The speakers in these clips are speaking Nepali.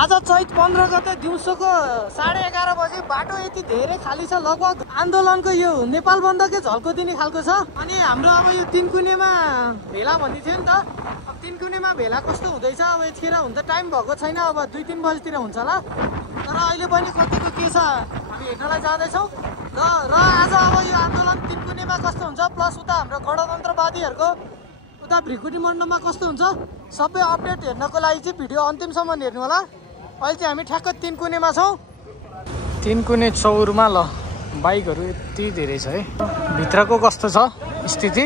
आज चैत 15 गते दिउँसोको 11:30 बजे बाटो यति धेरै खाली छ। लगभग आन्दोलनको यो नेपाल बन्दकै झल्को दिने खालको छ। अनि हाम्रो अब यो तिनकुनेमा भेला भन्दै थियो नि त। अब तिनकुनेमा भेला कस्तो हुँदैछ अब यतिखेर हुन त टाइम भएको छैन, अब 2-3 बजीतिर हुन्छ होला। तर अहिले पनि कतिको के छ हामी हेर्नलाई जाँदैछौँ। र आज अब यो आन्दोलन तिनकुनेमा कस्तो हुन्छ, प्लस उता हाम्रो गणतन्त्रवादीहरूको उता भ्रिकुटी मण्डपमा कस्तो हुन्छ, सबै अपडेट हेर्नको लागि चाहिँ भिडियो अन्तिमसम्म हेर्नु होला। अहिले चाहिँ हामी ठ्याक्क तिनकुनेमा छौँ। तिनकुने चौरमा ल बाइकहरू यति धेरै छ है। भित्रको कस्तो छ स्थिति?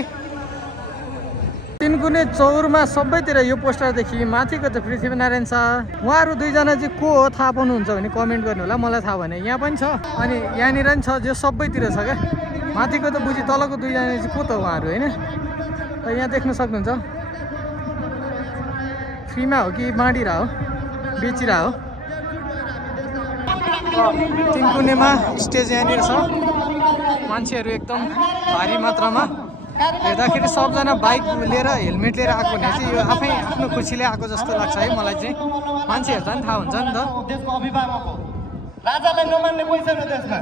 तिनकुने चौरमा सबैतिर यो पोस्टरदेखि माथिको त पृथ्वीनारायण शाह, उहाँहरू दुईजना चाहिँ को हो थाहा पाउनुहुन्छ भने कमेन्ट गर्नु होला। मलाई थाहा भने यहाँ पनि छ अनि यहाँनिर पनि छ, जो सबैतिर छ क्या। माथिको त बुझी तलको दुईजना चाहिँ को त उहाँहरू होइन। र यहाँ देख्न सक्नुहुन्छ फ्रीमा हो कि बाँडिरह हो, बेचिरह हो। तिनकुनेमा स्टेज यहाँनिर छ। मान्छेहरू एकदम भारी मात्रामा हेर्दाखेरि सबजना बाइक लिएर हेलमेट लिएर आएको भने चाहिँ यो आफै आफ्नो खुसीले आएको जस्तो लाग्छ है मलाई चाहिँ। मान्छेहरू झन् थाहा हुन्छ नि त। देशको अभिभावक हो, राजालाई नमान्ने कोही छैन देशमा।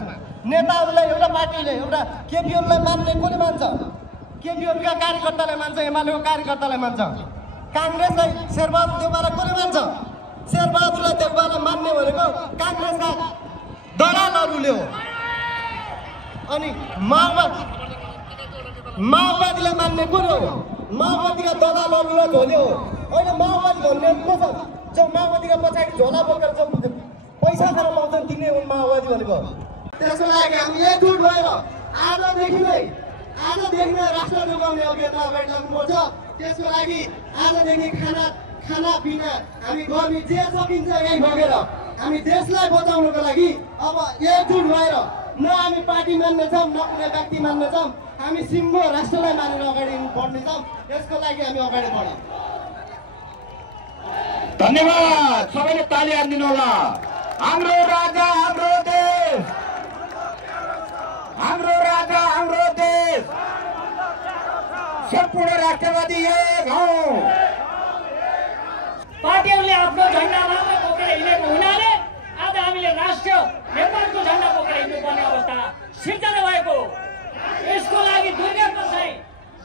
नेताहरूलाई एउटा पार्टीले एउटा केपिओलाई मान्ने कसले मान्छ? केपिओका कार्यकर्ताले मान्छ, एमालेको कार्यकर्ताले मान्छ। काङ्ग्रेसलाई शेरबहादुर देउवालाई कसले मान्छ? शेरबहादुरलाई देउवालाई मान्ने भनेको काङ्ग्रेसका दलालहरूले हो। अनि माओवादीलाई मान्ने को हो? माओवादीका दलालहरूलाई झोल्यो हो। अहिले माओवादी भन्ने को छ? जो माओवादीका पछाडि झोला बोकेर जो पैसा खान पाउँछन् तिनै हुन् माओवादी भनेको। त्यसको लागि हामी एकजुट भएर आजदेखि नै राष्ट्र जोगाउने अभियानमा अगाडि लाग्नुपर्छ। त्यसको लागि आजदेखि खानापिना हामी गर्ने जे सकिन्छ यहीँ भोगेर हामी देशलाई बचाउनको लागि अब एकजुट भएर न हामी पार्टी मान्नेछौँ न कुनै व्यक्ति मान्नेछौँ। हामी सिङ्गो राष्ट्रलाई मानेर अगाडि बढ्नेछौँ। यसको लागि हामी अगाडि बढौँ। धन्यवाद। सबैले ताली हानिदिनु होला। हाम्रो राजा हाम्रो देश, हाम्रो राजा हाम्रो देश, सम्पूर्ण राष्ट्रवादी एक हौँ। पार्टीहरूले आफ्नो झन्डा मात्र बोकेर हिँडेको हुनाले आज हामीले राष्ट्र नेपालको झन्डा बोकेर हिँड्नुपर्ने अवस्था सिर्जना भएको। यसको लागि दुर्गा प्रसाई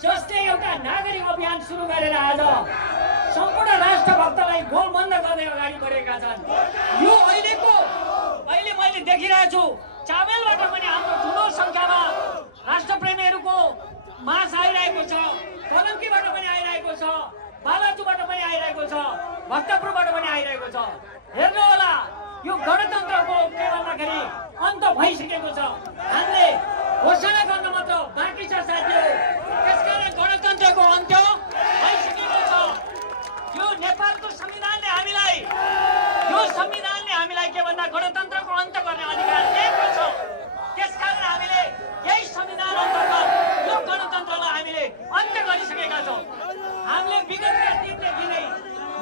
जस्तै एउटा नागरिक अभियान सुरु गरेर आज सम्पूर्ण राष्ट्रभक्तलाई गोल बन्द गर्दै अगाडि बढेका छन्। यो अहिले मैले देखिरहेको छु चामेलबाट पनि हाम्रो ठुलो सङ्ख्यामा राष्ट्रप्रेमीहरूको मास आइरहेको छ, कलङ्कीबाट पनि आइरहेको छ, बालाजुबाट पनि आइरहेको छ, भक्तपुरबाट पनि आइरहेको छ। हेर्नु होला यो गणतन्त्रको के भन्दाखेरि अन्त भइसकेको छ। हामीले घोषणा गर्न मात्र बाँकी छ साथीहरू। त्यसकारण गणतन्त्रको अन्त्य भइसकेको छ। यो नेपालको संविधानले हामीलाई के भन्दा गणतन्त्रको अन्त्य गर्ने अधिकार दिएको छ। त्यसकारण हामीले यही संविधान अन्तर्गत यो गणतन्त्रलाई हामीले अन्त्य गरिसकेका छौँ। हामीले विगतका दिनदेखि नै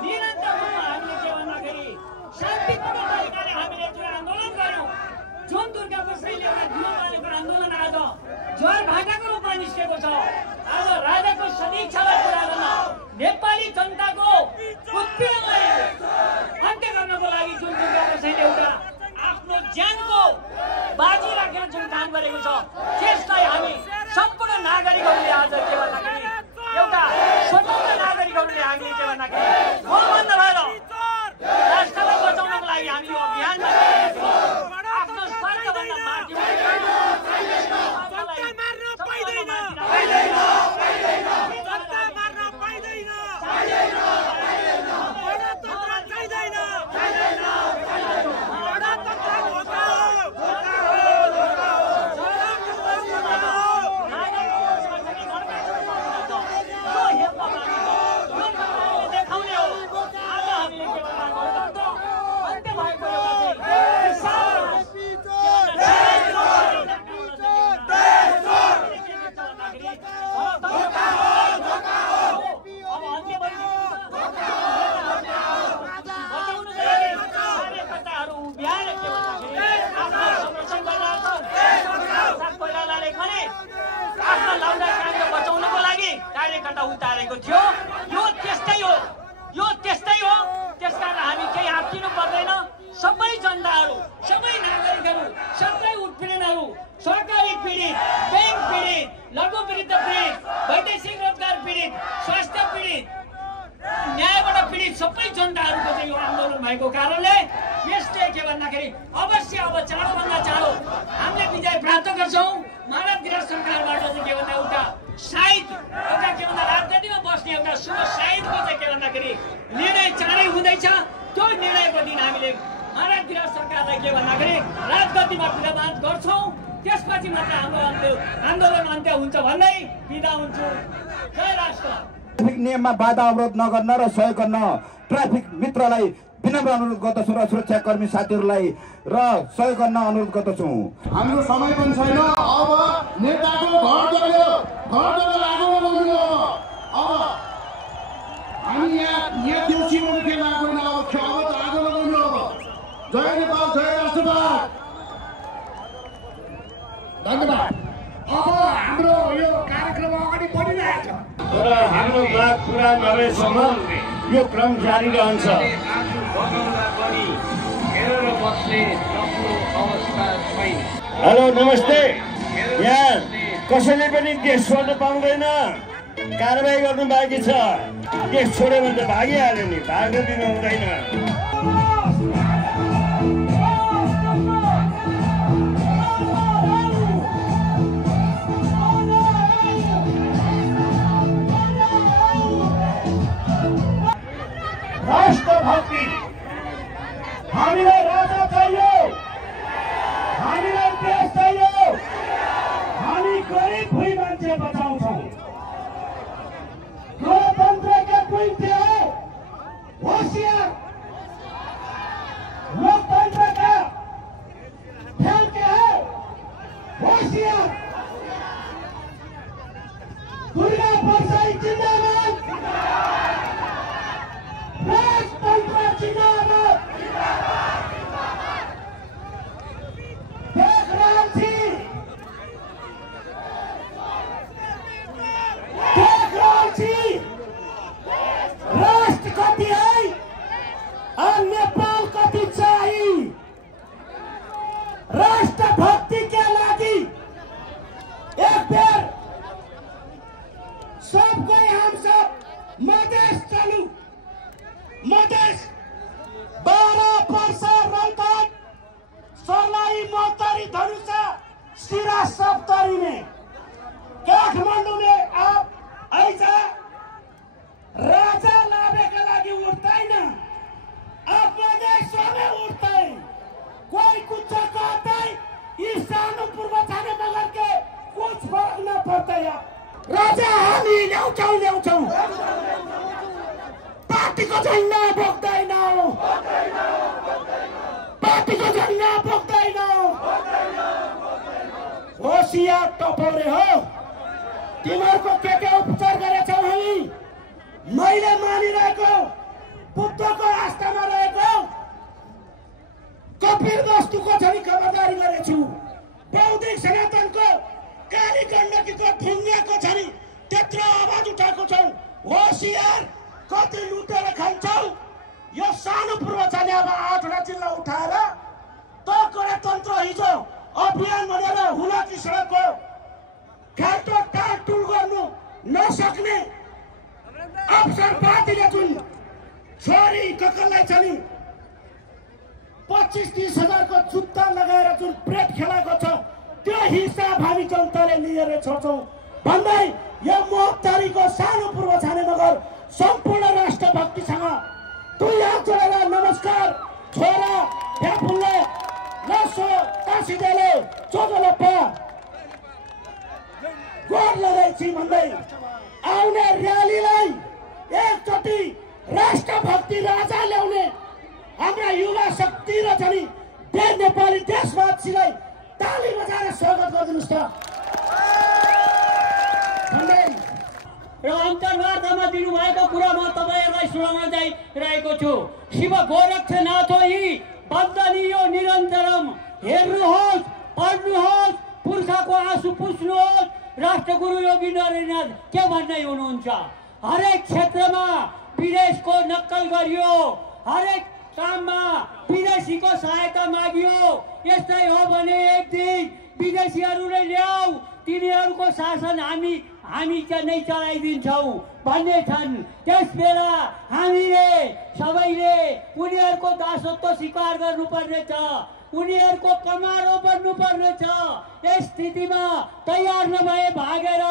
निरन्तर रूपमा हामीले के भन्दाखेरि शान्तिपूर्ण तरिकाले हामीले जुन आन्दोलन गर्यौँ, जुन दुर्गा प्रसाईले एउटा दिनबालेको आन्दोलन आज ज्वार भाटाको रूपमा निस्केको छ। आज राजाको सदिच्छालाई पुरा गर्न नेपाली जनताको उत्पीडनलाई अन्त्य गर्नको लागि जुन दुर्गा प्रसाईले एउटा आफ्नो ज्यानको बाजी राखेर जुन काम गरेको छ, त्यसलाई हामी सम्पूर्ण नागरिकहरूले आज के भन्दाखेरि एउटा स्वतन्त्र नागरिकहरूले हामीले के भन्दाखेरि गोलबन्द भएर राष्ट्रलाई बचाउनको लागि हामी यो अभियानमा आफ्नो स्वार्थभन्दा माथि वृद्ध पीडित, वैदेशिक रोजगार पीडित, स्वास्थ्य पीडित, न्यायबाट पीडित सबै जनताहरूको चाहिँ यो आन्दोलन भएको कारणले यसले के भन्दाखेरि अवश्य अब चाँडोभन्दा चाँडो हामीले विजय प्राप्त गर्छौँ। मानवतिर सरकारबाट चाहिँ के भन्दा एउटा सायद एउटा के भन्दा राजनीतिमा बस्ने एउटा शुभ सायदको चाहिँ के भन्दाखेरि निर्णय चाँडै हुँदैछ। त्यो निर्णयको दिन हामीले मानवतिर सरकारलाई के भन्दाखेरि राजगद्दीमा विराजमान गर्छौँ। त्यसपछि मात्र हाम्रो आन्दोलन अन्त्य हुन्छ भन्दै बिदा हुन्छु। जय राष्ट्र। ट्राफिक नियममा बाधा अवरोध नगर्न र सहयोग गर्न ट्राफिक मित्रलाई विनम्र अनुरोध गर्दछु र सुरक्षाकर्मी साथीहरूलाई र सहयोग गर्न अनुरोध गर्दछु। हाम्रो समय पनि छैन। अब नेताको घर जग्यो आगो लगाउनु। अब हामी यहाँ देउसी मुखे लाग्दैन। अब त आगो लगाउनु। अब जय नेपाल, जय राष्ट्रवाद। धन्यवाद। अब हाम्रो यो कार्यक्रम अगाडि बढिरहेको छ तर हाम्रो माग पुरा नभएसम्म यो क्रम जारी रहन्छ। हेलो नमस्ते। यहाँ कसैले पनि देश छोड्न पाउँदैन। कारबाही गर्नु बाँकी छ। देश छोड्यो भने त भागिहाल्यो नि, भाग्न दिनु हुँदैन। राष्ट्रभक्ति हामीलाई राजा चाहियो, हामीलाई देश चाहियो। हामी गरिब भुइँ मान्छे बचाउँछौँ। गणतन्त्रका कुइन्टे हो होसियार, लोकतन्त्रका खेलके हो होसियार। दुर्गा परसाई जिन्दाबाद, राजतन्त्र जिन्दाबाद। राष्ट्र कति है और नेपाल कति चाहिए। राष्ट्रभक्ति के लागि एक बेर सब कोई हम सब मधेस चलू। मधेस 12 पर्सा रैथान सर्लाही मोहतरी धनुषा सिरा सप्तरी में काठमाडौँ में आप ऐसा राजा लाभेका लागि उठ्दैन। अब मधेसमै उठ्दै कोही कुछ कहतै यी सानो पूर्व छाने मगर के कुछ फरक न पर्दै। राजा हामी ल्याउँछौँ। पार्टीको झन्डा बोक्दैन, पार्टीको झन्डा बोक्दैन। होसियार टपोरे हो। तिमीहरूको के उपचार गरेछौ हामी। मैले मानिरहेको बुद्धको आस्थामा रहेको कपिल वस्तुको झरी खबरदारी गरेछु। बौद्धिक सनातनको काली गण्डकीको ढुङ्गाको झरी त्यत्रो आवाज उठाएको छौ। होसियार, कति लुटेर खान्छौ। यो सानो पूर्व छाने अब 8वटा जिल्ला उठाएर त गणतन्त्र हिजो अभियान भनेर हुलाकी सडकको खाल्टो टालटुल गर्नु नसक्ने अफसर पार्टीले जुन छोरी ककललाई छ नि 25-30 हजारको जुत्ता लगाएर जुन प्रेट खेलाएको छ त्यो हिसाब हामी जनताले लिएर छोड्छौँ भन्दै यो मोहतरीको सानो पूर्व छाने मगर सम्पूर्ण राष्ट्रभक्तिसँग दुई हात जोडेर नमस्कार। छोरा फ्याफुल्ले लसो तासिदेले चोजोलोपा गोड लगाइछि भन्दै आउने र्यालीलाई एकचोटि राष्ट्रभक्ति राजा ल्याउने हाम्रा युवा शक्ति र झनी नेपाली देशवासीलाई ताली बजाएर स्वागत गरिदिनुस् त भन्दै र अन्तर्वार्तामा दिनुभएको कुरा म तपाईँहरूलाई सुनाउन जाइरहेको छु। शिव गोरक्षनाथ यी वन्दनीय निरन्तरम। हेर्नुहोस्, पढ्नुहोस्, पुर्खाको आँसु पुस्नुहोस्। राष्ट्रगुरु योगी नारायणनाथ के भन्दै हुनुहुन्छ? हरेक क्षेत्रमा विदेशको नक्कल गरियो, हरेक काममा विदेशीको सहायता मागियो। यस्तै हो भने एक दिन विदेशीहरूले ल्याऊ, तिनीहरूको शासन हामी नै चलाइदिन्छौँ भन्ने छन्। त्यस बेला हामीले सबैले उनीहरूको दासत्व स्वीकार गर्नुपर्नेछ, उनीहरूको कमारो बन्नुपर्नेछ। यस स्थितिमा तयार नभए भागेर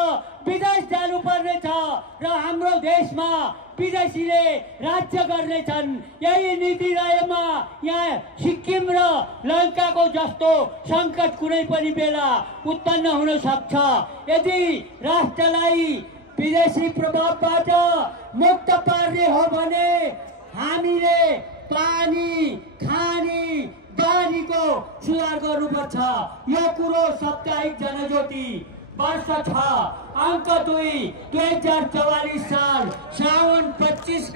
विदेश जानुपर्नेछ र हाम्रो देशमा विदेशीले राज्य गर्नेछन्। यही नीति रहेमा यहाँ सिक्किम र लङ्काको जस्तो सङ्कट कुनै पनि बेला उत्पन्न हुन सक्छ। यदि राष्ट्रलाई विदेशी प्रभावबाट मुक्त पार्ने हो भने हामीले पानी खानी बानीको सुधार गर्नुपर्छ। यो कुरो साप्ताहिक जनज्योति वर्ष 6 अङ्क 2 2044 साल साउन 25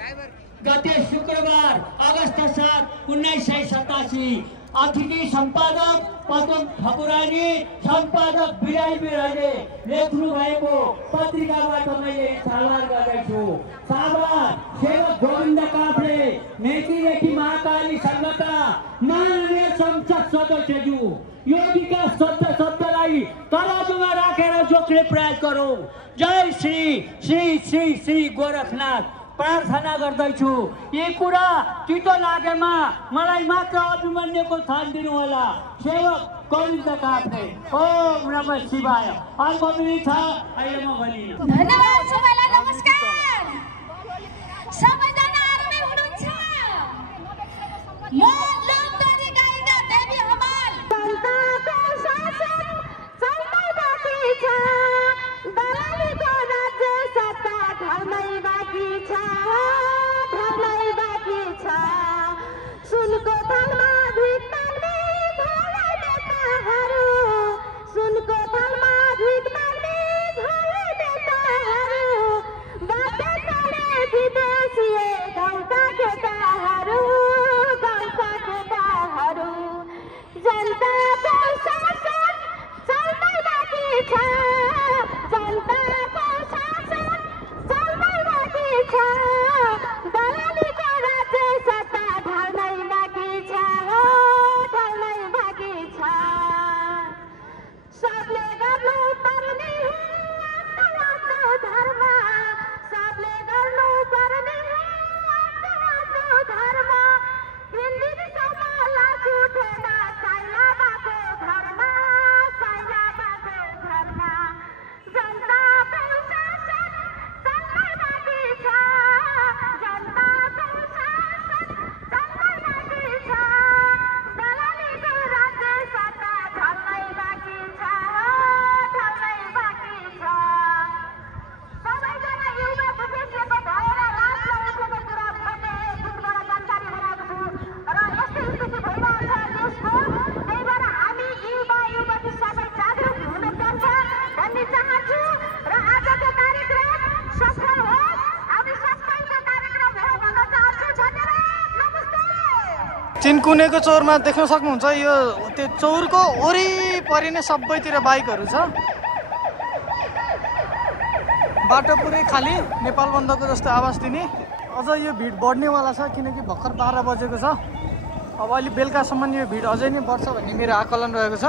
गते शुक्रबार अगस्त 7 1987 अतिथि सम्पादक पदम ठकुरानी, सम्पादक बिराई बिराईले लेख्नु भएको पत्रिकाबाट मैले साभार गर्दैछु। साभार सेवक गोविन्द काफ्ले, मेचीदेखि महाकाली सङ्घका माननीय संसद सदस्यज्यू, यो विकास शब्दलाई तराजुमा राखेर जोख्ने प्रयास गरौँ। जय श्री श्री श्री श्री गोरखनाथ प्रार्थना गर्दैछु। यी कुरा चित्त लागेमा मलाई मात्र अभिमन्युको स्थान दिनुहोला। सेवक गोविन्द काफ्ले। ओम नमः शिवाय। अर्को पनि छ, अहिले म भनिदिन्छु। धन्यवाद सबैलाई, नमस्कार। सबैजना आरामै हुनुहुन्छ? म लोकदरी गायिका देवी हमाल। जनताको शासन चल्नै बाँकी छ, दलालीको राज्य सत्ता ढल्नै बाँकी छ, ढल्नै बाँकी छ। सुनको थालमा भिख माग्ने धेरै नेताहरू, सुनको थालमा भिख माग्ने धेरै नेताहरू, बाटो चढे विदेशिए गाउँका केटाहरू, गाउँका केटाहरू। जनताको शासन चल्नै बाँकी छ, जनताको शासन चल्नै बाँकी छ, दलालीको राज्य सत्ता ढल्नै बाँकी छ, हो ढल्नै बाँकी छ। सबले गर्नु पर्ने हो आफ्नो धर्म, सबले गर्नु पर्ने हो आफ्नो धर्म। दिल्लीसम्म लाजु उठेन साइलाबाको घरमा, साइलाबाको घरमा। जनताको शासन चल्नै बाँकी छ, जनताको शासन चल्नै बाँकी छ, दलालीको राज्य सत्ता ढल्नै बाँकी छ, ढल्नै बाँकी छ। सबैजना युवा बुझेसिएको भएर रातमा उठेको कुरा भन्ने जुनबाट जानकारी गराएको छु र यस्तै स्थिति भइरहेको छ देशको। त्यही भएर हामी युवा युवती सबै जागरुक हुनुपर्छ भन्ने चाहन्छु र आजको कार्यक्रम सफल होस्, हामी सबैको कार्यक्रम हो भन्न चाहन्छु। धन्यवाद, नमस्ते। चिनकुनेको चौरमा देख्न सक्नुहुन्छ, यो त्यो चौरको वरिपरि नै सबैतिर बाइकहरू छ। बाटो पुरै खाली, नेपाल बन्दको जस्तो आवाज दिने। अझ यो भिड बढ्नेवाला छ किनकि भर्खर 12 बजेको छ। अब अहिले बेलुकासम्म यो भिड अझै नै बढ्छ भन्ने मेरो आकलन रहेको छ।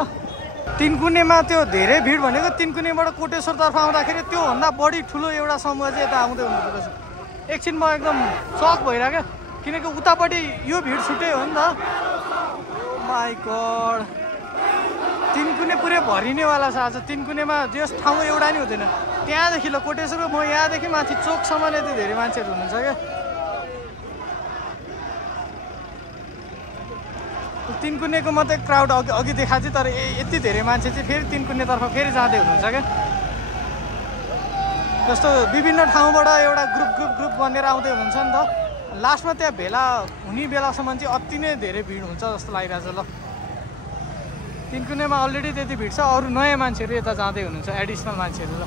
तिनकुनेमा त्यो धेरै भिड भनेको तिनकुनेबाट कोटेश्वरतर्फ आउँदाखेरि त्योभन्दा बढी ठुलो एउटा समूह चाहिँ यता आउँदै हुँदो रहेछ। एकछिन म एकदम सक भइरहेको किनकि उतापट्टि यो भिड छुट्टै हो नि त। माई गॉड, तिनकुने पुरै भरिनेवाला छ आज। तिनकुनेमा जस ठाउँ एउटा नि हुँदैन। त्यहाँदेखि ल कोटेश्वरको म यहाँदेखि माथि चोकसम्म यति धेरै मान्छेहरू हुनुहुन्छ क्या। तिनकुनेको मात्रै क्राउड अघि देखाएको थियो, तर यति धेरै मान्छे चाहिँ फेरि तिनकुनेतर्फ फेरि जाँदै हुनुहुन्छ क्या। जस्तो विभिन्न ठाउँबाट एउटा ग्रुप बनेर आउँदै हुनुहुन्छ नि त। लास्टमा त्यहाँ भेला हुने बेलासम्म चाहिँ अति नै धेरै भिड हुन्छ जस्तो लागिरहेछ। ल तिनकुनेमा अलरेडी त्यति भिड छ, अरू नयाँ मान्छेहरू यता जाँदै हुनुहुन्छ, एडिसनल मान्छेहरू। ल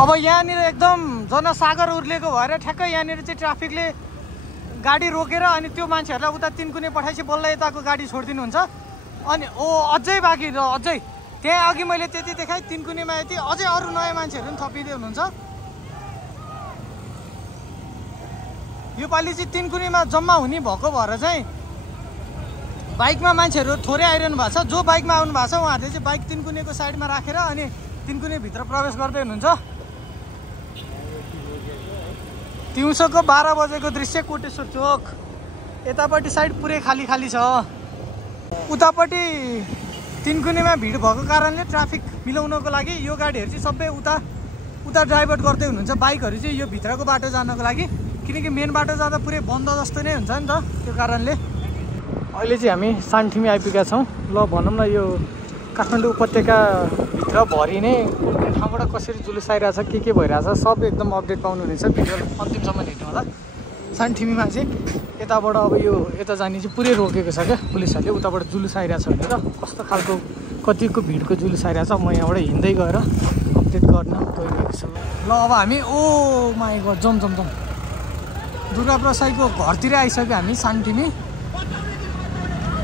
अब यहाँनिर एकदम जनसागर उर्लेको भएर ठ्याक्कै यहाँनिर चाहिँ ट्राफिकले गाडी रोकेर अनि त्यो मान्छेहरूलाई उता तिनकुने पठाएपछि बल्ल यताको गाडी छोडिदिनुहुन्छ। अनि अझै बाँकी र अझै त्यहाँ अघि मैले त्यति देखाएँ तिनकुनेमा यति अझै अरू नयाँ मान्छेहरू पनि थपिँदै हुनुहुन्छ। योपालि चाहिँ तिनकुनेमा जम्मा हुने भएको भएर चाहिँ बाइकमा मान्छेहरू थोरै आइरहनु भएको छ। जो बाइकमा आउनु भएको छ उहाँहरूले चाहिँ बाइक तिनकुनेको साइडमा राखेर अनि तिनकुनेभित्र प्रवेश गर्दै हुनुहुन्छ। दिउँसोको 12 बजेको दृश्य कोटेश्वर चोक। यतापट्टि साइड पुरै खाली खाली छ। उतापट्टि तिनकुनेमा भिड भएको कारणले ट्राफिक मिलाउनको लागि यो गाडीहरू चाहिँ सबै उता डाइभर्ट गर्दै हुनुहुन्छ। बाइकहरू चाहिँ यो भित्रको बाटो जानको लागि, किनकि मेन बाटो जाँदा पुरै बन्द जस्तो नै हुन्छ नि त। त्यो कारणले अहिले चाहिँ हामी सानठिमी आइपुगेका छौँ। ल भनौँ न यो काठमाडौँ उपत्यकाभित्रभरि नै कुन ठाउँबाट कसरी जुलुस आइरहेछ के भइरहेछ सब एकदम अपडेट पाउनुहुनेछ। भिडियो अन्तिमसम्म हेर्नु होला। सानठिमीमा चाहिँ यताबाट अब यो यता जाने चाहिँ पुरै रोकेको छ क्या पुलिसहरूले। उताबाट जुलुस आइरहेछ भनेर कस्तो खालको कतिको भिडको जुलुस आइरहेछ म यहाँबाट हिँड्दै गएर अपडेट गर्न गइरहेको छु। ल अब हामी ओ माई गड जम दुर्गा प्रसाईको घरतिर आइसक्यो हामी सानठिमी।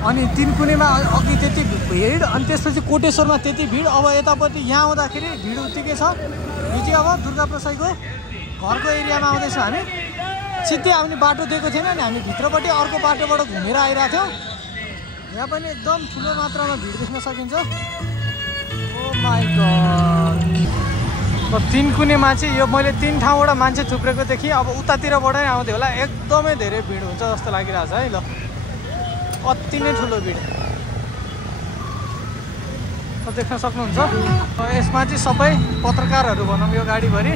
अनि तिनकुनेमा अघि त्यति भिड अनि त्यसपछि कोटेश्वरमा त्यति भिड। अब यतापट्टि यहाँ आउँदाखेरि भिड उत्तिकै छ। यो चाहिँ अब दुर्गा प्रसाईको घरको एरियामा आउँदैछौँ हामी। सिधै आउने बाटो दिएको थिएन नि हामी भित्रपट्टि अर्को बाटोबाट घुमेर आइरहेको थियौँ। यहाँ पनि एकदम ठुलो मात्रामा भिड देख्न सकिन्छ। ओ माई गड। तिनकुनेमा चाहिँ यो मैले 3 ठाउँबाट मान्छे थुप्रेको देखेँ। अब उतातिरबाटै आउँदै होला। एकदमै धेरै भिड हुन्छ जस्तो लागिरहेछ है। ल अति नै ठुलो भिड देख्न सक्नुहुन्छ। यसमा चाहिँ सबै पत्रकारहरू भनौँ यो गाडीभरि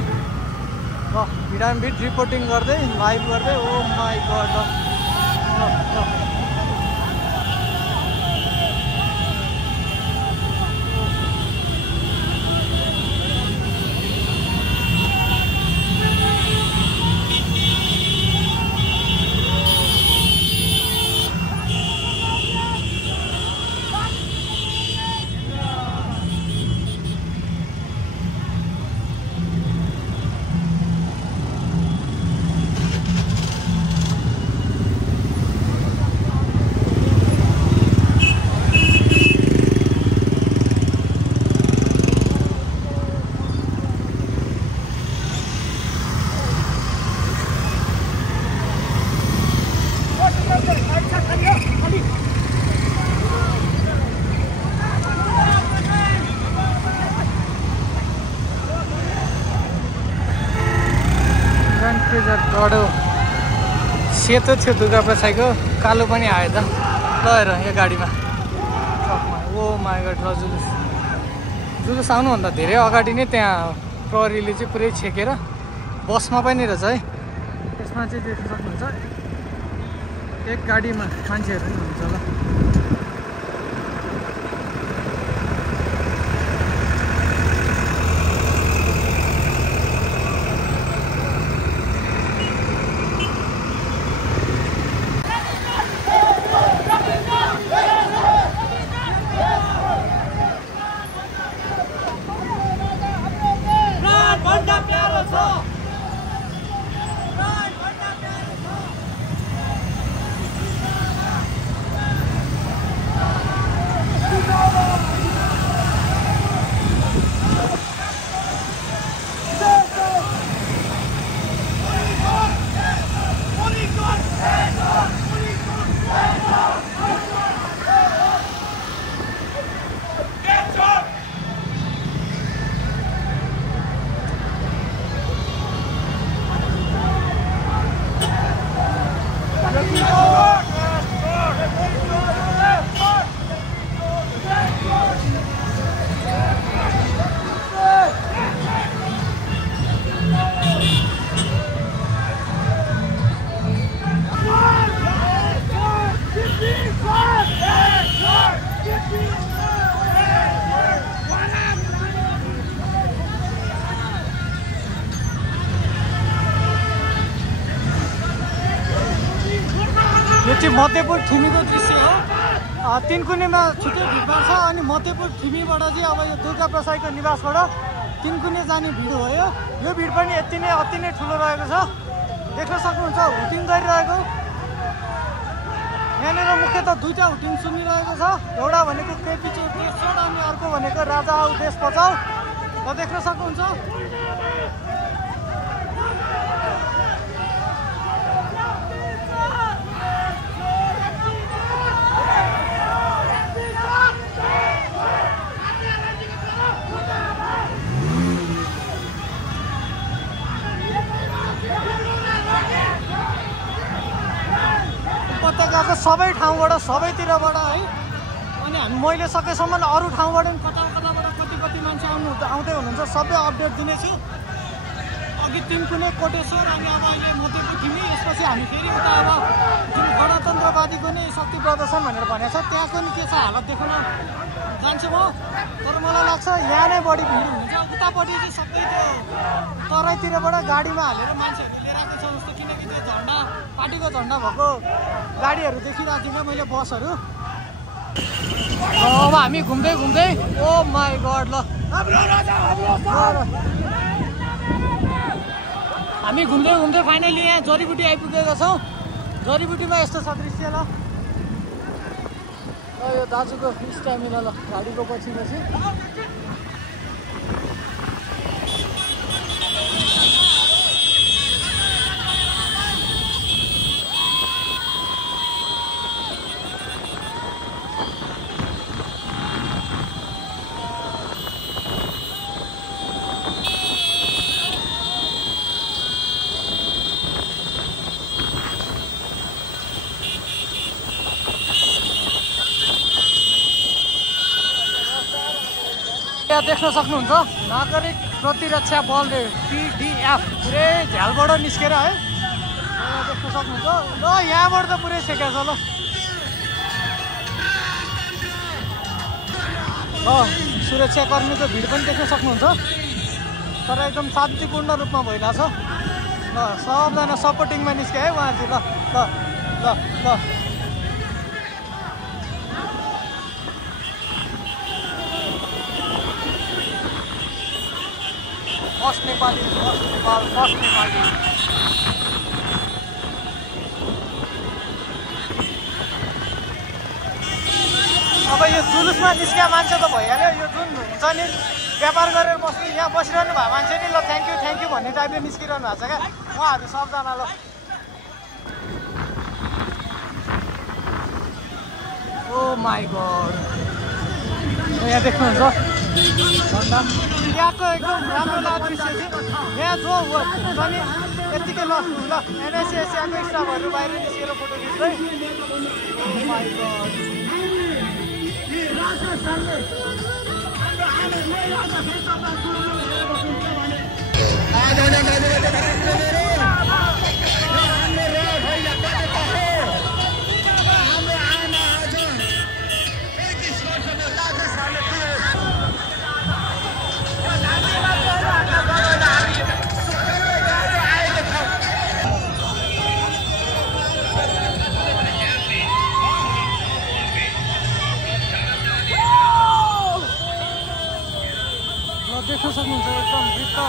ल भिडामभिड रिपोर्टिङ गर्दै लाइभ गर्दै। ओ माई गड। ल गडो सेतो थियो दुर्गा प्रसाईको, कालो पनि आयो त। ल हेर यो गाडीमा ओ माई गड। ल जुलुस आउनुभन्दा धेरै अगाडि नै त्यहाँ प्रहरीले चाहिँ पुरै छेकेर बसमा पनि रहेछ है। यसमा चाहिँ देख्न सक्नुहुन्छ एक गाडीमा मान्छेहरू पनि हुन्छ। ल यो चाहिँ मध्यपुर ठिमीको दृश्य हो। तिनकुनेमा छिटो भिडभाड छ अनि मध्यपुर ठिमीबाट चाहिँ अब यो दुर्गा प्रसाईको निवासबाट तिनकुने जाने भिड हो। यो भिड पनि अति नै ठुलो रहेको छ। देख्न सक्नुहुन्छ हुटिङ गरिरहेको यहाँनिर मुख्यतः दुईटा टिम सुनिरहेको छ। एउटा भनेको केपी देशोड अनि अर्को भनेको राजा आऊ देश बचाऊ। र देख्न सक्नुहुन्छ उपत्यकाको सबै ठाउँबाट सबैतिरबाट है। अनि मैले सकेसम्म अरू ठाउँबाट पनि कता कताबाट कति मान्छे आउँदै हुनुहुन्छ सबै अपडेट दिनेछु। अघि टिम कुनै कोटेश्वर अनि अब अहिले मध्यको टिमै यसपछि हामी फेरि उता अब जुन गणतन्त्रवादीको नै शक्ति प्रदर्शन भनेर भनेको छ त्यहाँको नि के छ हालत देखाउन जान्छु म। तर मलाई लाग्छ यहाँ नै बढी भिड हुन्छ। उतापट्टि चाहिँ सबै त्यो तराईतिरबाट गाडीमा हालेर मान्छेहरू लिएर आएको छ जस्तो, किनकि त्यो झन्डा पार्टीको झन्डा भएको गाडीहरू देखिरहेको थिएँ मैले बसहरू। अब हामी घुम्दै ओ माई गड ल हामी घुम्दै फाइनली यहाँ जडीबुटी आइपुगेका छौँ। जडीबुटीमा यस्तो छ दृश्य ल। यो दाजुको स्ट्यामिना ल गाडीको पछि यहाँ देख्न सक्नुहुन्छ नागरिक प्रतिरक्षा बल PDF पुरै झ्यालबाट निस्केर है देख्न सक्नुहुन्छ। ल यहाँबाट त पुरै छेकेको छ ल। सुरक्षाकर्मीको भिड पनि देख्न सक्नुहुन्छ। तर एकदम शान्तिपूर्ण रूपमा भइरहेछ। ल सबजना सपोर्टिङमा निस्के है उहाँ चाहिँ। ल फर्स्ट नेपाली अब यो जुलुसमा निस्किया मान्छे त भइहाल्यो। यो जुन हुन्छ नि व्यापार गरेर बस्ने यहाँ बसिरहनु भएको मान्छे नि ल थ्याङ्क यू भन्ने टाइपले निस्किरहनु भएको छ क्या उहाँहरू सबजना। ल ओ माई गड यहाँ देख्नुहुन्छ झन्डा। यहाँको एकदम राम्रो लाग्दो दृश्य चाहिँ यहाँ जो हुन्छ नि यत्तिकै ल एनएसएसको स्टाफहरू बाहिर निस्केर फोटो खिच्दै। देख्न सक्नुहुन्छ एकदम भित्र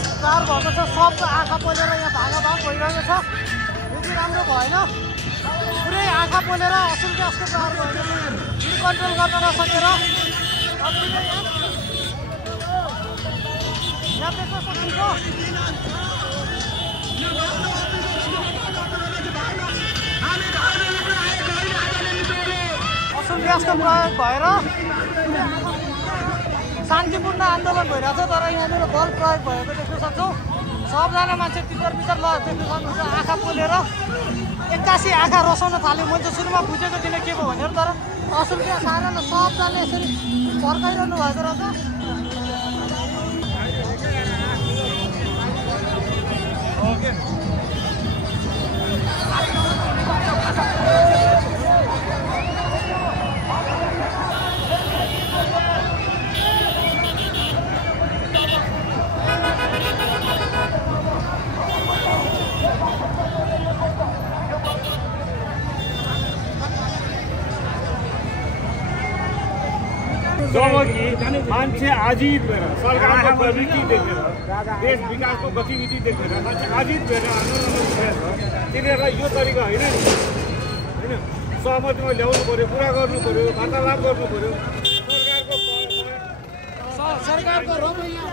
स्टार भएको छ। सबको आँखा पोलेर यहाँ भागाभाग भइरहेको छ। यो चाहिँ राम्रो भएन। पुरै आँखा पोलेर असल ग्यासको प्रहार भएन। कन्ट्रोल गर्न नसकेर यहाँ देख्न सक्नुहुन्छ असल ग्यासको प्रयोग भएर शान्तिपूर्ण आन्दोलन भइरहेछ। तर यहाँनिर बल प्रयोग भएको देख्न सक्छौँ। सबजना मान्छे भित्र ल देख्न सक्नुहुन्छ आँखा पोलेर एक्कासी आँखा रसाउन थाल्यो। मैले त सुरुमा बुझेको थिइनँ के भयो भनेर, तर असुल ग्यास आएर सबजनाले यसरी फर्काइरहनु भएको रहेछ। जबकि मान्छे आजित भएर सरकारको प्रवृत्ति देखेर देश विकासको गतिविधि देखेर मान्छे आजित भएर आन्दोलन उठेको छ। तिनीहरूलाई यो तरिका होइन नि, होइन सहमतिमा ल्याउनु पर्यो, कुरा गर्नु पर्यो, वार्तालाप गर्नु पर्यो। सरकारको रवैया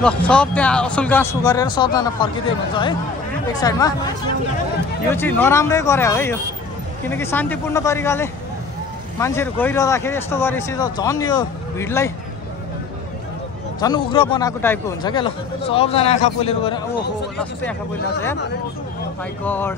ल सब त्यहाँ असुल गाँस गरेर सबजना फर्किँदै हुन्छ है एक साइडमा। यो चाहिँ नराम्रै गरे है यो, किनकि शान्तिपूर्ण तरिकाले मान्छेहरू गइरहँदाखेरि यस्तो गरेपछि त झन् यो भिडलाई झन् उग्र बनाएको टाइपको हुन्छ क्या। ल सबजना आँखा पोलेर गएर ओहो लास्टै आँखा पोलिरहेको छ यार, माइ गड।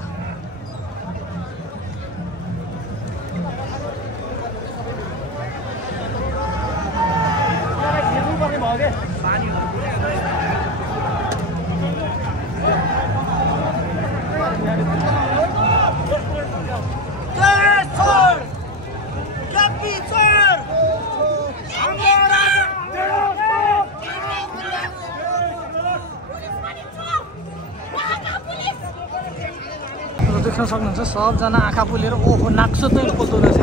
देख्न सक्नुहुन्छ सबजना आँखा पोलेर ओहो नाक्सोतै पोल्दो रहेछ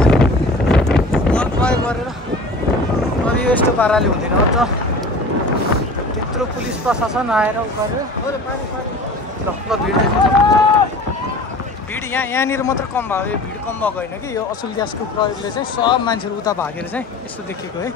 बल प्रयोग गरेर। अब यो यस्तो पाराले हुँदैन, अझ त्यत्रो पुलिस प्रशासन आएर उ गरेर ल भिड देख्न सक्नुहुन्छ। भिड यहाँनिर मात्र कम भयो, यो भिड कम भएको होइन कि यो असुल ग्यासको प्रयोगले चाहिँ सब मान्छेहरू उता भागेर चाहिँ यस्तो देखिएको है।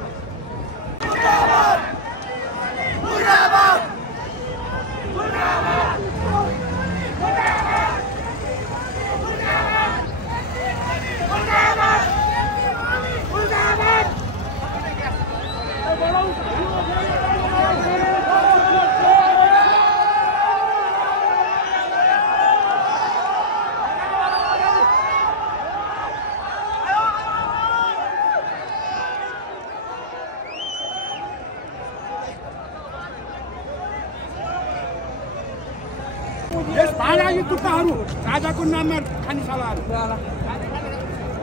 यस भाडायु टुक्काहरू राजाको नाममा खाने सालाहरू,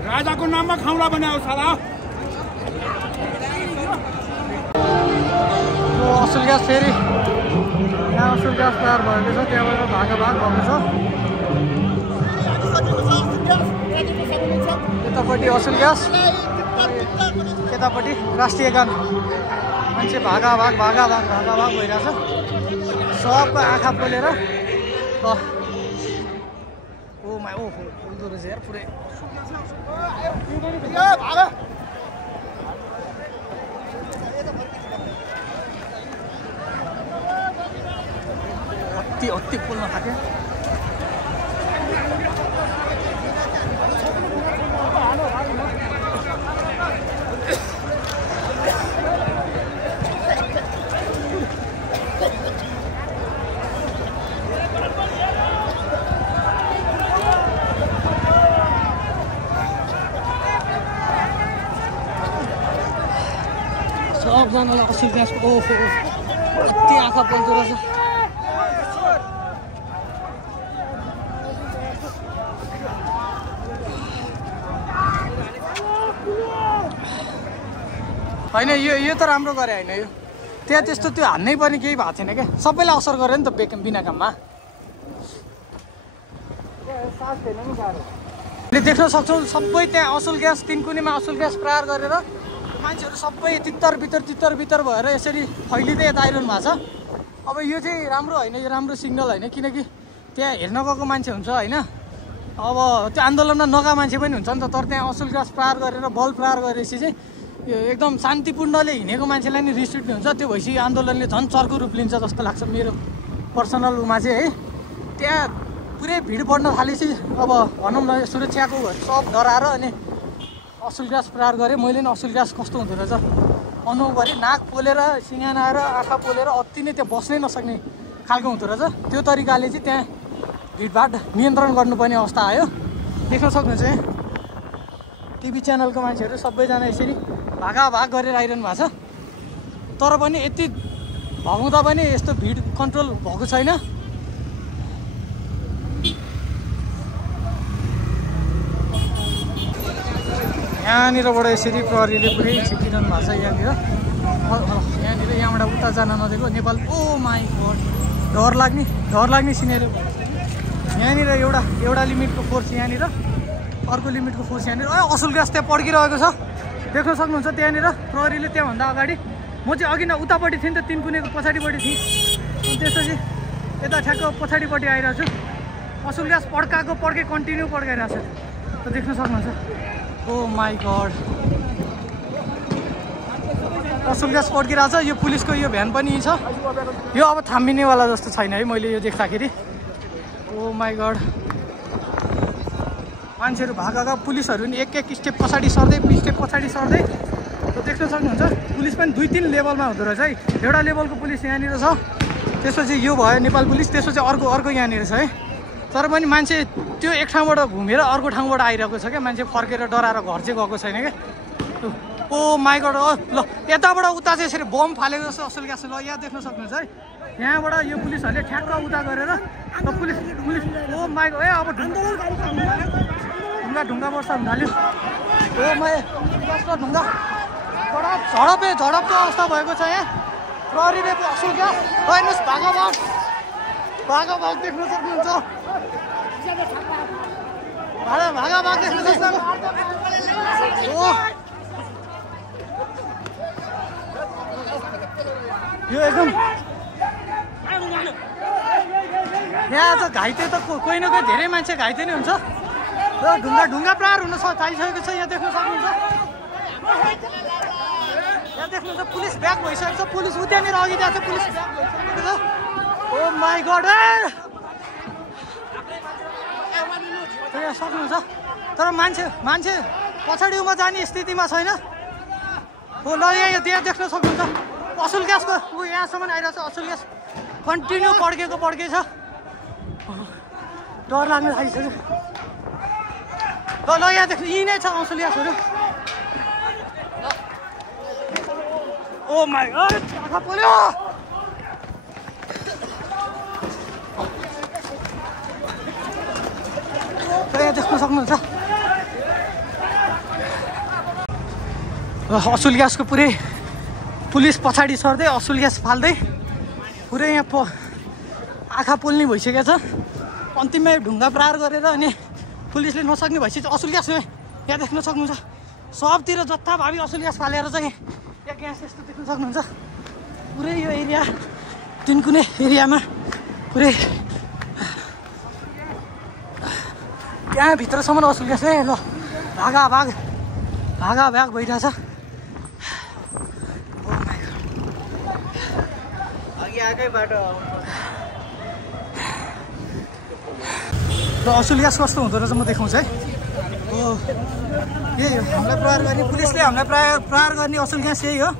राजाको नाममा खाउला बनायो साला। असुल ग्यास फेरि यहाँ असुल ग्यास तयार भएको छ, त्यहाँबाट भागाभाग भएको छ। यतापट्टि असुल ग्यास, यतापट्टि राष्ट्रिय गान। मान्छे भागाभाग भइरहेछ, सबको आँखा पोलेर। ओमा ओहो उल्दो रहेछ यार पुरै। अति पोल्न थाल्यो। सबजनालाई असुल ग्यासको ओहो कति आँखा पोल्दो रहेछ। होइन यो त राम्रो गरे होइन, यो त्यहाँ त्यस्तो त्यो हान्नै पर्ने केही भएको थिएन क्या, सबैलाई असर गर्यो नि त बिना काममा। देख्न सक्छौँ सबै त्यहाँ असुल ग्यास तिनकुनीमा असुल ग्यास प्रहार गरेर मान्छेहरू सबै तितर बितर भएर यसरी फैलिँदै यता आइरहनु भएको छ। अब यो चाहिँ राम्रो होइन, यो राम्रो सिग्नल होइन, किनकि त्यहाँ हेर्न गएको मान्छे हुन्छ होइन। अब त्यो आन्दोलनमा नगएको मान्छे पनि हुन्छ नि त, तर त्यहाँ असुल ग्यास प्रहार गरेर बल प्रहार गरेपछि चाहिँ यो एकदम शान्तिपूर्णले हिँडेको मान्छेलाई नि रिस उठ्ने हुन्छ। त्यो भएपछि आन्दोलनले झन् चर्को रूप लिन्छ जस्तो लाग्छ मेरो पर्सनल उमा चाहिँ है। त्यहाँ पुरै भिड बढ्न थालेपछि अब भनौँ न सुरक्षाको सब डराएर अनि असुल ग्यास प्रहार गरेँ मैले नि। असुल ग्यास कस्तो हुँदो रहेछ अनुभव गरेँ। नाक पोलेर सिङ्गाना आएर आँखा पोलेर अति नै त्यहाँ बस्नै नसक्ने खालको हुँदो रहेछ। त्यो तरिकाले चाहिँ त्यहाँ भिडभाड नियन्त्रण गर्नुपर्ने अवस्था आयो। देख्न सक्नुहुन्छ है टिभी च्यानलको मान्छेहरू सबैजना यसरी भागाभाग गरेर आइरहनु भएको छ। तर पनि यति भगाउँदा पनि यस्तो भिड कन्ट्रोल भएको छैन। यहाँनिरबाट यसरी प्रहरीले पुरै छिटिरहनु भएको छ। यहाँनिर यहाँबाट उता जान नदिएको नेपाल। ओ माई गड डर लाग्ने सिनेरी। यहाँनिर एउटा लिमिटको फोर्स यहाँनिर, अर्को लिमिटको फोर्स यहाँनिर। असुल ग्यास त्यहाँ पड्किरहेको छ देख्न सक्नुहुन्छ। त्यहाँनिर प्रहरीले त्यहाँभन्दा अगाडि म चाहिँ अघि न उतापट्टि थिएँ नि त, तिनकुनेको पछाडिपट्टि थिएँ। अनि त्यसपछि यता ठ्याक्क पछाडिपट्टि आइरहेको छु। असुल ग्यास पड्के कन्टिन्यू पड्काइरहेको छ त देख्न सक्नुहुन्छ। ओ माई गड असुल ग्यास पड्किरहेको छ। यो पुलिसको यो भ्यान पनि छ। यो अब थामिनेवाला जस्तो छैन है मैले यो देख्दाखेरि। ओ माई गड मान्छेहरू भागाका, पुलिसहरू नि एक स्टेप पछाडि सर्दै देख्न सक्नुहुन्छ। पुलिस पनि 2-3 लेभलमा हुँदो रहेछ है। एउटा लेभलको पुलिस यहाँनिर छ, त्यसपछि यो भयो नेपाल पुलिस, त्यसपछि अर्को यहाँनिर छ है। तर पनि मान्छे त्यो एक ठाउँबाट घुमेर अर्को ठाउँबाट आइरहेको छ क्या। मान्छे फर्केर डराएर घर चाहिँ गएको छैन क्या। ओ माई गड ल यताबाट उता चाहिँ यसरी बम फालेको जस्तो असुल ग्यास ल यहाँ देख्न सक्नुहुन्छ है। यहाँबाट यो पुलिसहरूले ठ्याक्क उता गरेर पुलिस ओ माई गड अब ढुङ्गा वर्षा हुन थाल्यो। ओ माई ढुङ्गा झडपको अवस्था भएको छ यहाँ। प्रहरीले असुल ग्यास हेर्नुहोस् भागाभाग देख्न सक्नुहुन्छ। भागाभाग देख्न सक्नुहुन्छ। यो एकदम यहाँ त घाइते त कोही न कोही धेरै मान्छे घाइते नै हुन्छ। र ढुङ्गा प्रहार हुन थालिसकेको छ यहाँ देख्न सक्नुहुन्छ। यहाँ देख्नुहुन्छ पुलिस ब्याक भइसकेको छ। पुलिस उतानिर अघि गएको छ, पुलिस ब्याक भइसकेको छ। ओ माई गड यहाँ सक्नुहुन्छ। तर मान्छे पछाडि उमा जाने स्थितिमा छैन। हो ल यहाँ देख्न सक्नुहुन्छ असुल ग्यासको यहाँसम्म आइरहेको छ। असुल ग्यास कन्टिन्यू पड्के छ। डर लाग्न थालिसक्यो। ल यहाँ देख्नु यी नै छ असुल ग्यासहरू। ओ माई गड आँखा पोल्यो। यहाँ देख्न सक्नुहुन्छ असुल ग्यासको पुरै पुलिस पछाडि सर्दै असुल ग्यास फाल्दै पुरै यहाँ आँखा पोल्ने भइसकेको छ। अन्तिममा ढुङ्गा प्रहार गरेर अनि पुलिसले नसक्ने भइसकेको छ। असुल ग्यास यहाँ देख्न सक्नुहुन्छ। सबतिर जथाभावी असुल ग्यास फालेर चाहिँ यहाँ ग्यास यस्तो देख्न सक्नुहुन्छ। पुरै यो एरिया तिनकुने एरियामा पुरै यहाँ भित्रसम्म असुल ग्यास है। ल भागाभाग भइरहेछ। र असुल ग्यास कस्तो हुँदो रहेछ म देखाउँछु है। हो यही हो हामीलाई प्रहार गर्ने, पुलिसले हामीलाई प्रहार गर्ने असुल ग्यास यही हो।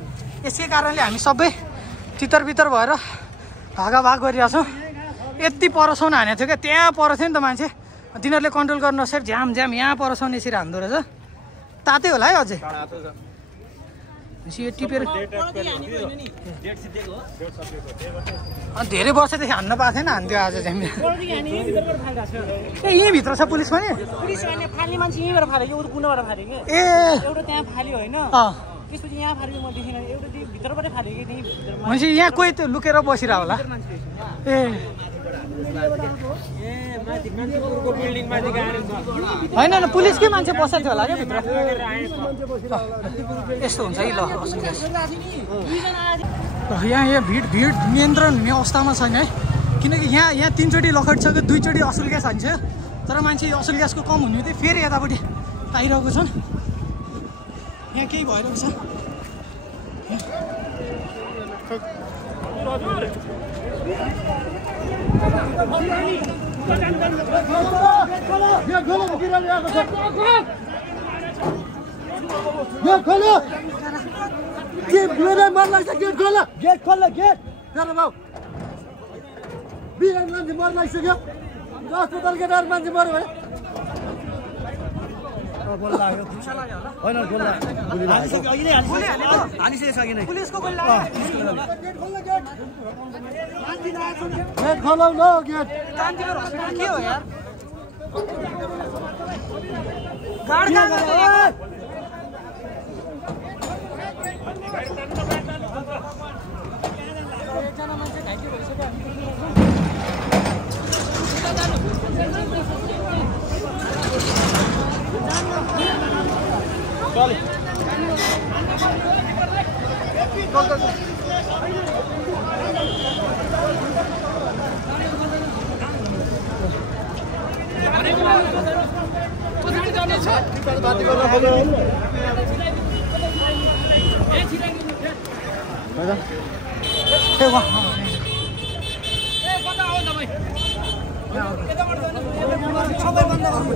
यसै कारणले हामी सबै तितर भएर भागाभाग गरिरहेछौँ। यति परसम्म हानेको थियो क्या, त्यहाँ पर थियो नि त मान्छे। तिनीहरूले कन्ट्रोल गर्न नसकेर झ्याम यहाँ परसम्म यसरी हान्दो रहेछ। तातै होला है अझै यो टिपेर। धेरै वर्षदेखि हान्न पाएको थिएन, हान्थ्यो आज झ्याम। ए यहीँभित्र छ पुलिस पनि। ए त्यसपछि यहाँ फाल्यो म देखिन, एउटा त्यो भित्रबाट फाल्यो कि त्यही भित्रमा। भनेपछि यहाँ कोही त्यो लुकेर बसिरह होला। ए होइन न पुलिसकै मान्छे बसेको थियो होला क्या भित्र। यस्तो हुन्छ है। ल यहाँ भिड नियन्त्रण हुने अवस्थामा छैन है। किनकि यहाँ 3 चोटि लखटिसक्यो, 2 चोटि असुल ग्यास हान्छ। तर मान्छे असुल ग्यासको कम हुने थियो, फेरि यतापट्टि आइरहेको छन्। यहाँ केही भइरहेको छ। गेट खोलो के मेरो मन लाग्छ गेट खोलो गेट तेरो बाउ बिरान मान्छे मर्न लागिसक्यो अस्पताल केटाहरु मान्छे मर्यो भने गोल लाग्यो होइन गोल लाग्यो पुलिसको गोली लाग्यो गेट खोलो न गेट कान्तिपुर हस्पिटल के हो यार गाड एकजना मान्छे घाइते भइसक्यो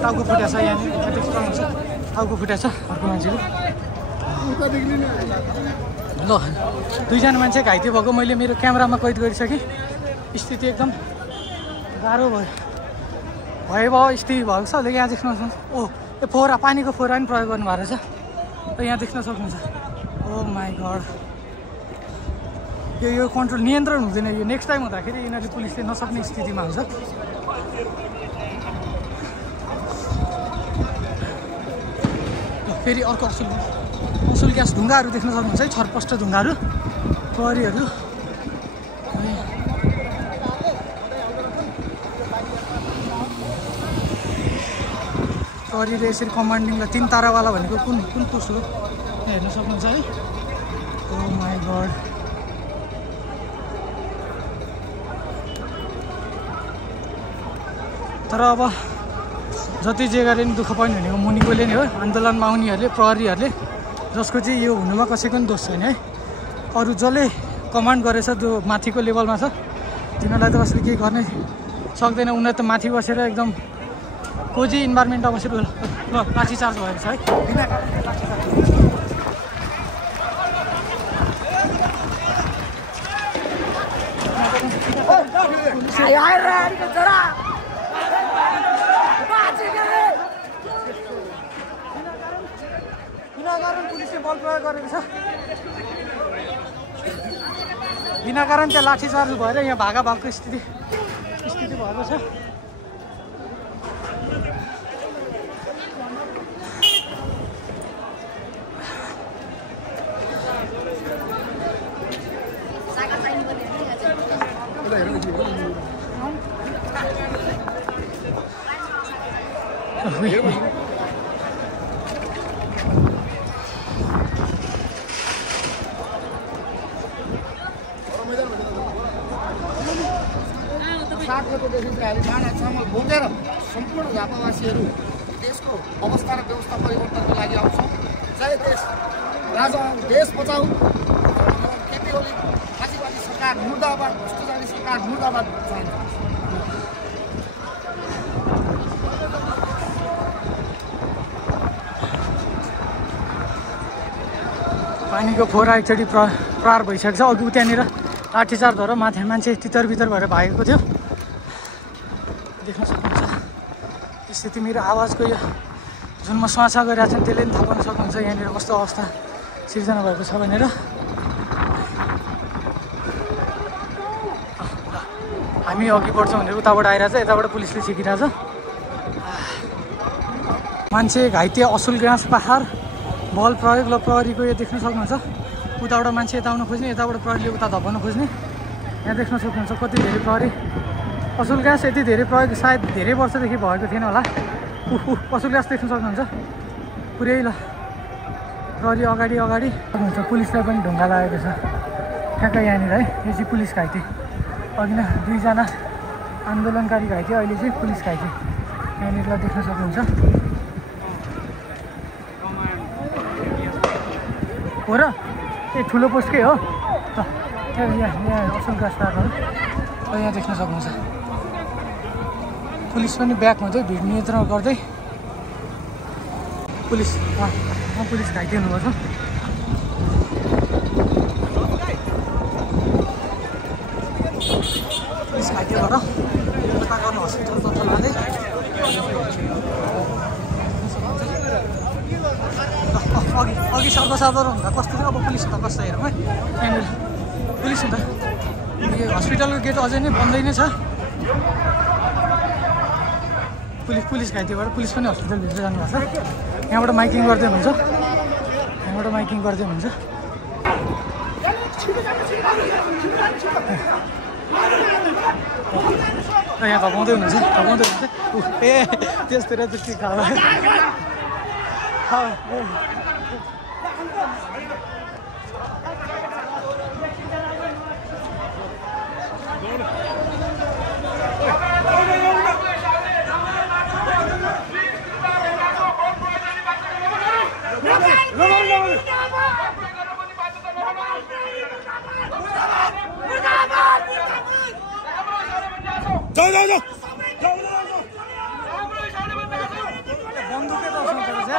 टाउको फुटेछ यहाँनिर टाउको फुटेछ अर्को मान्छेको ल दुईजना मान्छे घाइते भएको मैले मेरो क्यामेरामा कैद गरिसकेँ स्थिति एकदम गाह्रो भयो स्थिति भएको छ यहाँ देख्न सक्नुहुन्छ ओ यो फोहरा पानीको फोहरा पनि प्रयोग गर्नुभएको रहेछ यहाँ देख्न सक्नुहुन्छ ओ माई गड यो कन्ट्रोल नियन्त्रण हुँदैन यो नेक्स्ट टाइम हुँदाखेरि यिनीहरूले पुलिसले नसक्ने स्थितिमा हुन्छ फेरि अर्को असुल ग्यास ढुङ्गाहरू देख्न सक्नुहुन्छ है छरपष्ट ढुङ्गाहरू प्रहरीहरू प्रहरीले यसरी कमान्डिङलाई 3 तारावाला भनेको कुन पोस्ट हो हेर्न सक्नुहुन्छ है ओ माई गड तर अब जति जे गरे नि दुःख पाउने भनेको मुनिकोले नै हो आन्दोलनमा आउनेहरूले प्रहरीहरूले जसको चाहिँ यो हुनुमा कसैको पनि दोष छैन है अरू जसले कमान्ड गरेछ जो माथिको लेभलमा छ तिनीहरूलाई त कसैले केही गर्नै सक्दैन उनीहरू त माथि बसेर एकदम खोजी इन्भाइरोमेन्टमा बसेर ल लाठी चार्ज भएको छ है बिना कारण पुलिसले बल प्रयोग गरेको छ बिना कारण त्यहाँ लाठी चार्ज भएर यहाँ भागा भागको स्थिति भएको छ भोगेर सम्पूर्ण झापावासीहरू देशको अवस्था र व्यवस्था परिवर्तनको लागि आउँछौँ जय देश राजा देश बचाऊ केपी ओली फाँसीवादी सरकार मुर्दाबाद भ्रष्टाचारी सरकार मुर्दाबाद चाहन्छ पानीको फोहरा एकचोटि प्रहार भइसकेको छ अघि त्यहाँनिर लाठीचार्ज भएर मान्छे तितर बितर भएर भागेको थियो देख्न सक्नुहुन्छ स्थिति मेरो आवाजको यो जुन म स्वासा गरिरहेको छु त्यसले पनि थाहा पाउन सक्नुहुन्छ यहाँनिर कस्तो अवस्था सिर्जना भएको छ भनेर हामी अघि बढ्छौँ भनेर उताबाट आइरहेछ यताबाट पुलिसले सिकिरहेछ मान्छे घाइते असुल ग्यास पहाड बल प्रयोग ल प्रहरीको यो देख्न सक्नुहुन्छ उताबाट मान्छे यता आउन खोज्ने यताबाट प्रहरीले उता धपाउन खोज्ने यहाँ देख्न सक्नुहुन्छ कति धेरै प्रहरी असुल ग्यास यति धेरै प्रयोग सायद धेरै वर्षदेखि भएको थिएन होला असुल ग्यास देख्न सक्नुहुन्छ पुरै ल प्रहरी अगाडि सक्नुहुन्छ पुलिसलाई पनि ढुङ्गा लागेको छ ठ्याक्कै यहाँनिर है यो चाहिँ पुलिस घाइते अघि न 2 जना आन्दोलनकारी घाइते अहिले चाहिँ पुलिस घाइते यहाँनिर देख्न सक्नुहुन्छ हो र ए ठुलो पोस्टकै हो त यहाँ असुल ग्यास पार्कहरू यहाँ देख्न सक्नुहुन्छ पुलिस पनि ब्याक हुँदै भिड नियन्त्रण गर्दै पुलिस पुलिस घाइते हुनुभएको छ। पुलिस घाइते भएर गर्न हस्पिटलतर्फ लाँदै अघि सर्वसाधारण हुँदा कस्तो थियो अब पुलिस हुँदा कस्तो हेरौँ है। यहाँनिर पुलिस हुँदा यो हस्पिटलको गेट अझै नै बन्दै नै छ। पुलिस घाइते भएर पुलिस पनि हस्पिटलभित्र जानुभएको छ। यहाँबाट माइकिङ गर्दै हुनुहुन्छ। यहाँ धपाउँदै हुनुहुन्छ ए त्यस्तोतिर त्यस्तै खावा बन्दुकै दर्शन गरेछ।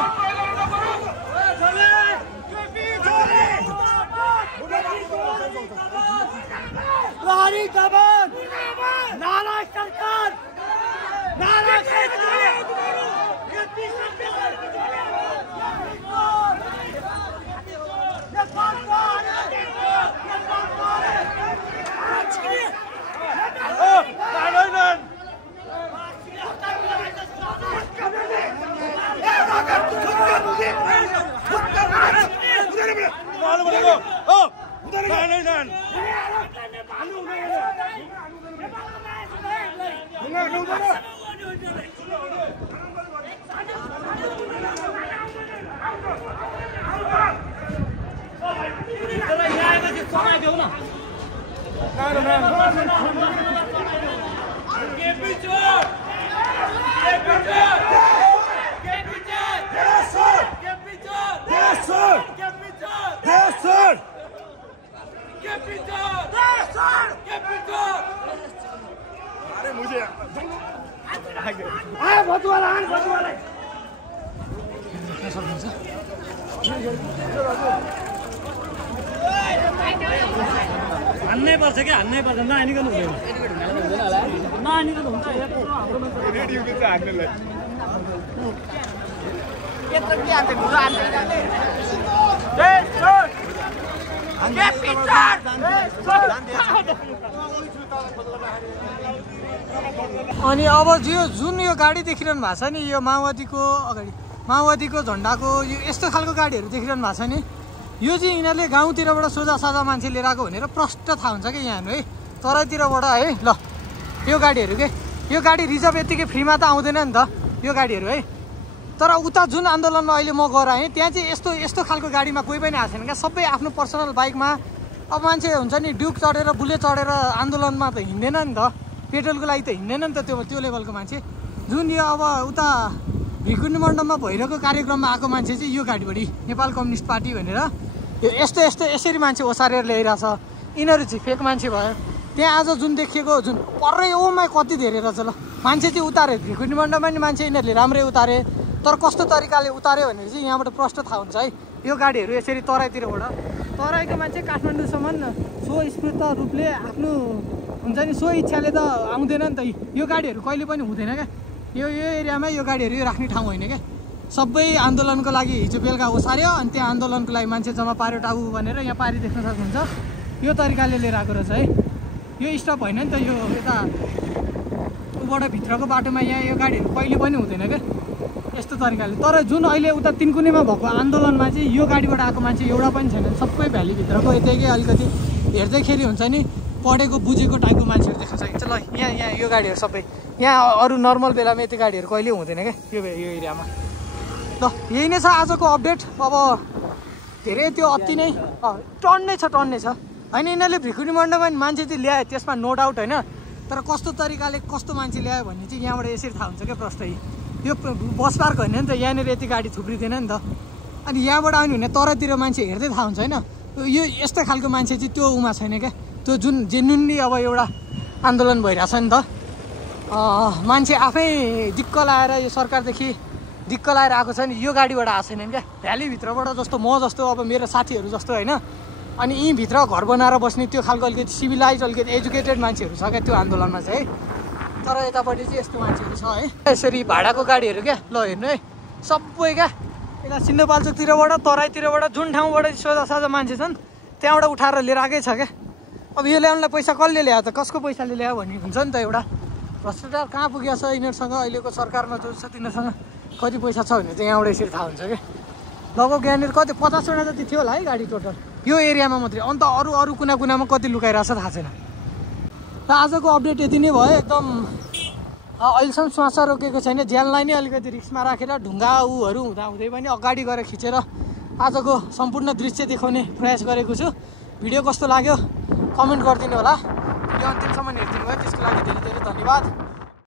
हान्नै पर्छ क्या हान्नै पर्छ नहानिकन हुँदैन नहानिकन हुन्छ अनि अब जुन यो गाडी देखिरहनु भएको छ नि यो माओवादीको अगाडि माओवादीको झन्डाको यो यस्तो खालको गाडीहरू देखिरहनु भएको छ नि यो चाहिँ यिनीहरूले गाउँतिरबाट सोझा साझा मान्छे लिएर आएको भनेर प्रष्ट थाहा हुन्छ कि यहाँ है तराईतिरबाट है ल यो गाडीहरू के यो गाडी रिजर्भ यतिकै फ्रीमा त आउँदैन नि त यो गाडीहरू है तर उता जुन आन्दोलनमा अहिले म गएर आएँ त्यहाँ चाहिँ यस्तो खालको गाडीमा कोही पनि आएको छैन क्या सबै आफ्नो पर्सनल बाइकमा अब मान्छे हुन्छ नि ड्युक चढेर बुलेट चढेर आन्दोलनमा त हिँड्दैन नि त पेट्रोलको लागि त हिँड्दैन नि त त्यो लेभलको मान्छे जुन यो अब उता भिकुन्डी मण्डपमा भइरहेको कार्यक्रममा आएको मान्छे चाहिँ यो गाडीबाट नेपाल कम्युनिस्ट पार्टी भनेर यसरी मान्छे ओसारेर ल्याइरहेछ यिनीहरू चाहिँ फेक मान्छे भयो त्यहाँ आज जुन देखिएको जुन पर्रै ओमा कति धेरै रहेछ ल मान्छे चाहिँ उतारे भिकुन्डी मण्डपमा नि मान्छे यिनीहरूले राम्रै उतारे तर कस्तो तरिकाले उतार्यो भनेर चाहिँ यहाँबाट प्रष्ट थाहा हुन्छ है यो गाडीहरू यसरी तराईतिरबाट तराईको मान्छे काठमाडौँसम्म स्वस्फूर्त रूपले आफ्नो हुन्छ नि सो इच्छाले त आउँदैन नि त यो गाडीहरू कहिले पनि हुँदैन क्या यो एरियामा यो गाडीहरू यो राख्ने ठाउँ होइन क्या सबै आन्दोलनको लागि हिजो बेलुका ओसार्यो अनि त्यहाँ आन्दोलनको लागि मान्छे जम्मा पार्यो टाउ भनेर यहाँ पारी देख्न सक्नुहुन्छ यो तरिकाले लिएर आएको रहेछ है यो स्टप होइन नि त यो यता ऊबाट भित्रको बाटोमा यहाँ यो गाडीहरू कहिले पनि हुँदैन क्या यस्तो तरिकाले तर जुन अहिले उता तिनकुनेमा भएको आन्दोलनमा चाहिँ यो गाडीबाट आएको मान्छे एउटा पनि छैन सबै भ्यालीभित्रको यतिकै अलिकति हेर्दैखेरि हुन्छ नि पढेको बुझेको टाइपको मान्छेहरू देख्न सकिन्छ ल यहाँ यो गाडीहरू सबै यहाँ अरू नर्मल बेलामा यति गाडीहरू कहिले हुँदैन क्या यो एरियामा ल यही नै छ आजको अपडेट अब धेरै त्यो अति नै टन्नै छ होइन यिनीहरूले भिकुन्डी मण्डपमा मान्छे चाहिँ ल्यायो त्यसमा नो डाउट होइन तर कस्तो तरिकाले कस्तो मान्छे ल्यायो भन्ने चाहिँ यहाँबाट यसरी थाहा हुन्छ क्या प्रष्टै यो बस पार्क होइन नि त यहाँनिर यति गाडी थुप्रिँदैन नि त अनि यहाँबाट आउनु भने तराईतिर मान्छे हेर्दै थाहा हुन्छ होइन यो यस्तो खालको मान्छे चाहिँ त्यो उमा छैन क्या त्यो जुन जेन्युनली अब एउटा आन्दोलन भइरहेछ नि त मान्छे आफै दिक्क लाएर यो सरकारदेखि दिक्क लाएर आएको छ नि यो गाडीबाट आएको छैन क्या भ्यालीभित्रबाट जस्तो म जस्तो अब मेरो साथीहरू जस्तो होइन अनि यहीँभित्र घर बनाएर बस्ने त्यो खालको अलिकति सिभिलाइज अलिकति एजुकेटेड मान्छेहरू छ क्या त्यो आन्दोलनमा चाहिँ है तर यतापट्टि चाहिँ यस्तो मान्छेहरू छ है यसरी भाडाको गाडीहरू क्या ल हेर्नु है सबै क्या यता सिन्धुपाल्चोकतिरबाट तराईतिरबाट जुन ठाउँबाट सोझा साझा मान्छे छन् त्यहाँबाट उठाएर लिएर आएकै छ क्या अब यो ल्याउनलाई पैसा कसले ल्यायो त कसको पैसाले ल्यायो भन्ने हुन्छ नि त एउटा भ्रष्टाचार कहाँ पुगेको छ यिनीहरूसँग अहिलेको सरकारमा जो छ तिनीहरूसँग कति पैसा छ भने चाहिँ यहाँबाट यसरी थाहा हुन्छ क्या लगभग यहाँनिर कति 50वटा जति थियो होला है गाडी टोटल यो एरियामा मात्रै अन्त अरू कुना कुनामा कति लुकाइरहेको छ थाहा छैन र आजको अपडेट यति नै भयो एकदम अहिलेसम्म श्वास रोकेको छैन ज्यानलाई नै अलिकति रिस्कमा राखेर ढुङ्गा उहरू हुँदै पनि अगाडि गएर खिचेर आजको सम्पूर्ण दृश्य देखाउने प्रयास गरेको छु भिडियो कस्तो लाग्यो कमेन्ट गरिदिनु होला भिडियो अन्तिमसम्म हेरिदिनु भयो त्यसको लागि धेरै धेरै धन्यवाद